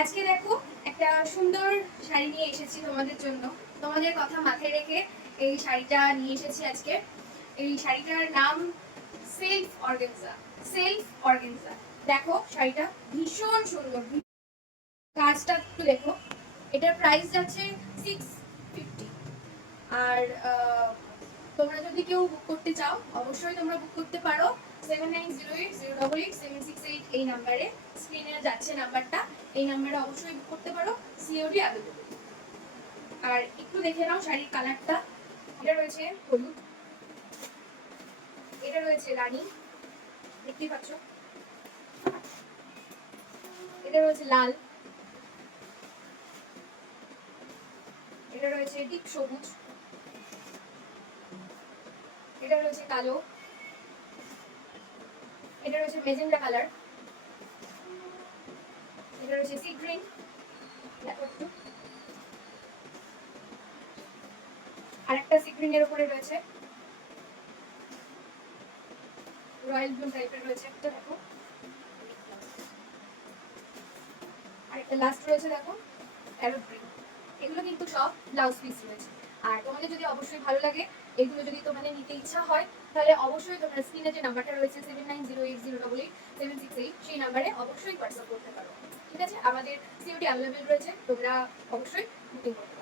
আজকে দেখো একটা সুন্দর শাড়ি নিয়ে এসেছি তোমাদের জন্য। তোমাদের কথা মাথায় রেখে এই শাড়িটা নিয়ে এসেছি আজকে। এই শাড়িটার নাম সেলফ অর্গানজা। Self organza. দেখো শাড়িটা ভীষণ সুন্দর, কাজটা একটু দেখো। এটার প্রাইস যাচ্ছে 650। আর তোমরা যদি কেউ বুক করতে চাও অবশ্যই তোমরা বুক করতে পারো 7908088768 এই নাম্বারে। স্ক্রিনে যাচ্ছে নাম্বারটা, এই নাম্বারে অবশ্যই বুক করতে পারো। COD available. আর একটু দেখে নাও শাড়ির কালারটা। এটা রয়েছে হলুদ, এটা রয়েছে রানী, দেখতেই পাচ্ছ। এটা রয়েছে লাল, এটা রয়েছে ডিপ সবুজ, এটা রয়েছে কালো, এটা রয়েছে মেজেন্টা কালার, এটা রয়েছে সি গ্রিন, আরেকটা সি গ্রিনের উপরে রয়েছে রয়্যাল ব্লু টাইপের রয়েছে একটা, দেখো। আরেকটা লাস্ট রয়েছে দেখো প্যারট গ্রিন। এগুলো কিন্তু সব ব্লাউজ পিস রয়েছে। আর তোমাদের যদি অবশ্যই ভালো লাগে, এগুলো যদি তোমাদের নিতে ইচ্ছা হয়, তাহলে অবশ্যই তোমরা স্ক্রিনে যে নাম্বারটা রয়েছে 7908088768 সেই নাম্বারে অবশ্যই হোয়াটসঅ্যাপ করতে পারো। ঠিক আছে, আমাদের সিওটি অ্যাভেলেবেল রয়েছে, তোমরা অবশ্যই বুকিং করো।